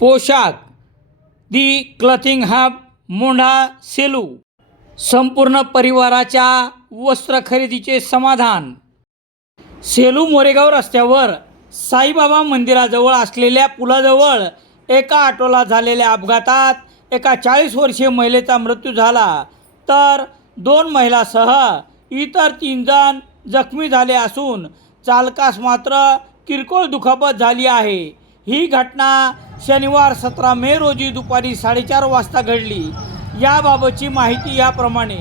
पोशाख. The clothing hub Mondha Selu. संपूर्ण परिवाराच्या वस्त्र खरेदीचे समाधान. सेलू मोरेगाव रस्त्यावर साईबाबा मंदिराजवळ असलेल्या पुलाजवळ एका ऑटोला झालेल्या अपघातात एका चाळीस वर्षीय महिलेचा मृत्यू झाला. तर दोन महिलासह इतर तीन जण जखमी झाले असून चालकास मात्र किरकोळ दुखापत झाली आहे. ही घटना शनिवार सतरा मे रोजी दुपारी साडेचार वाजता घडली. याबाबतची माहिती याप्रमाणे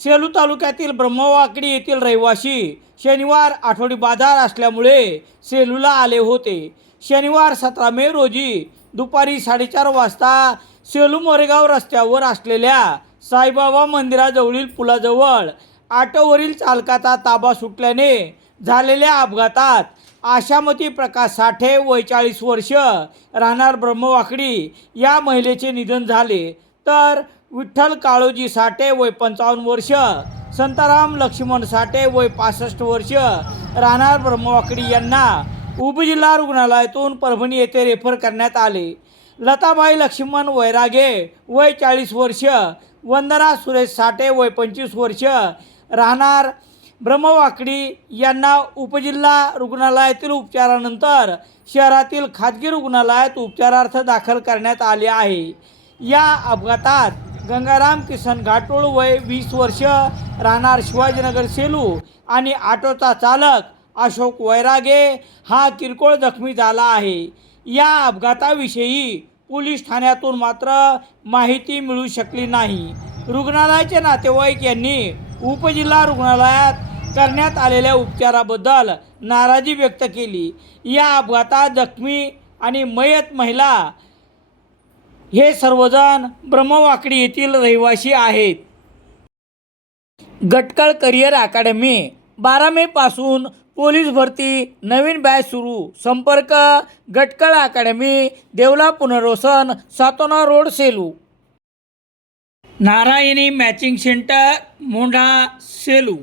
सेलू तालुक्यातील ब्रह्मवाकडी येथील रहिवासी शनिवार आठवडी बाजार असल्यामुळे सेलूला आले होते. शनिवार सतरा मे रोजी दुपारी साडेचार वाजता सेलू मोरेगाव रस्त्यावर असलेल्या साईबाबा मंदिराजवळील पुलाजवळ ऑटोवरील चालकाचा ताबा सुटल्याने झालेल्या अपघातात आशामती प्रकाश साठे वय चाळीस वर्ष राहणार ब्रह्मवाकडी या महिलेचे निधन झाले. तर विठ्ठल काळोजी साठे वय पंचावन्न वर्ष संताराम लक्ष्मण साठे वय पासष्ट वर्ष राहणार ब्रह्मवाकडी यांना उपजिल्हा रुग्णालयातून परभणी येथे रेफर करण्यात आले. लताबाई लक्ष्मण वैरागे वय चाळीस वर्ष वंदना सुरेश साठे वय पंचवीस वर्ष राहणार ब्रह्मवाकडी यांना उपजिल्हा रुग्णालयातील उपचारानंतर शहरातील खाजगी रुग्णालयात उपचारार्थ दाखल करण्यात आले आहे. या अपघातात गंगाराम किसन घाटोळ वय वीस वर्ष राहणार शिवाजीनगर सेलू आणि ऑटोचा चालक अशोक वैरागे हा किरकोळ जखमी झाला आहे. या अपघाताविषयी पोलीस ठाण्यातून मात्र माहिती मिळू शकली नाही. रुग्णालयाचे नातेवाईक यांनी उपजिल्हा रुग्णालयात करण्यात आलेल्या उपचाराबद्दल नाराजी व्यक्त केली. या अपघातात जखमी आणि मयत महिला हे सर्वजण ब्रह्मवाकडी येथील रहिवासी आहेत. गटकळ करिअर अकॅडमी बारा मेपासून पोलीस भरती नवीन बॅच सुरू. संपर्क गटकळ अकॅडमी देवला पुनर्वसन Satona road Selu. Narayani matching centre Mondha Selu